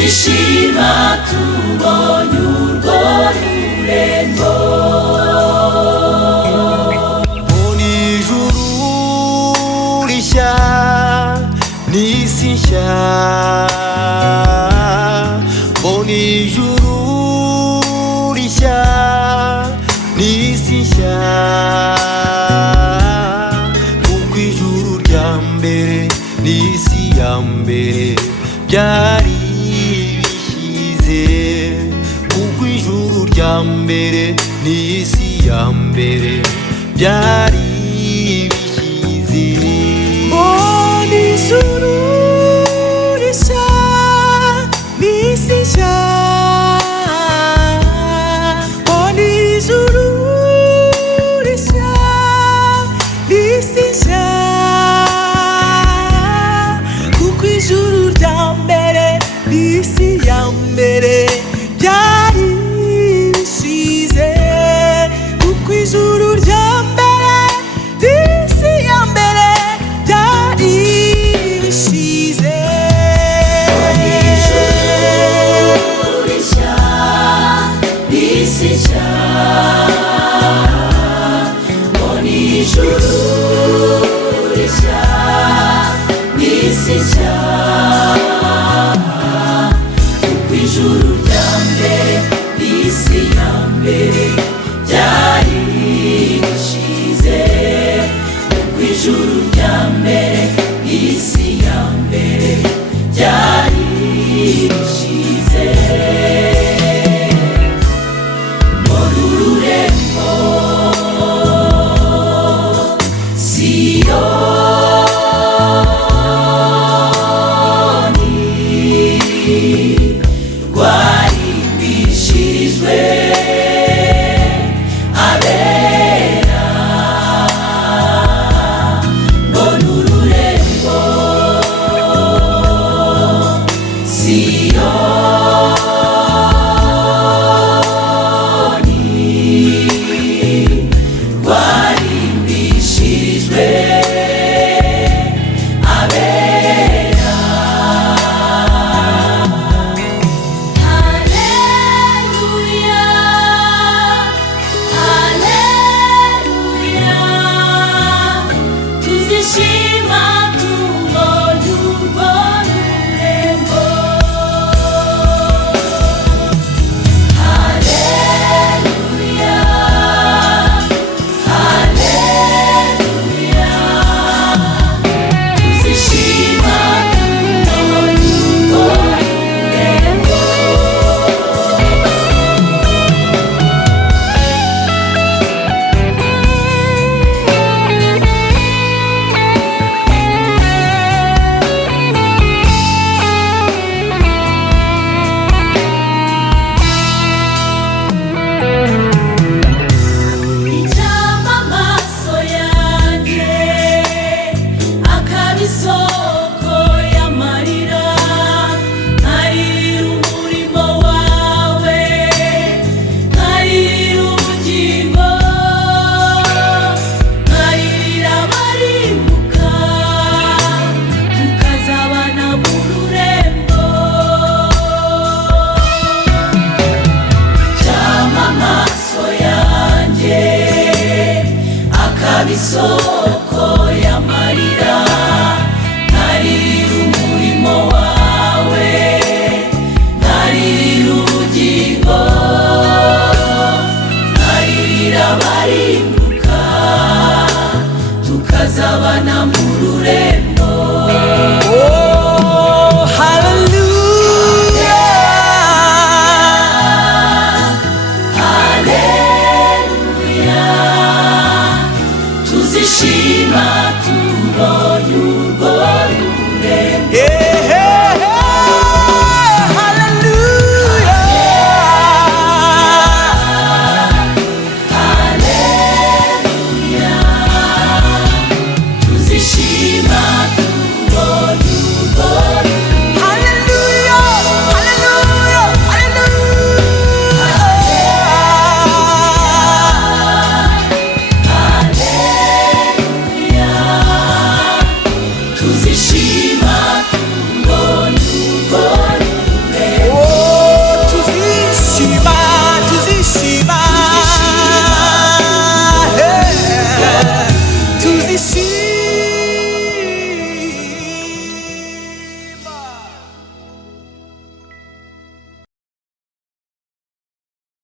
tuzishima tubonye urwo rurembo. Mbona ijuru rishya n'isi nshya, mbona ijuru rishya n'isi nshya, kuko ijuru rya mbere n'isi ya mbere byari bishyize, kuko ijuru rya mbere n'isi ya mbere byari bishyize. Mbona ijuru rishya n'isi nshya, mbona ijuru rishya n'isi nshya, kuko ijuru rya mbere n'isi ya mbere byari bishize, kuko ijuru rya mbere n'isi ya mbere byari bishize. Mbona ijuru rishya n'isi nshya, kuko ijuru rya mbere n'isi ya mbere byari bishize, kuko ijuru rya mbere n'isi ya mbere byari bishize.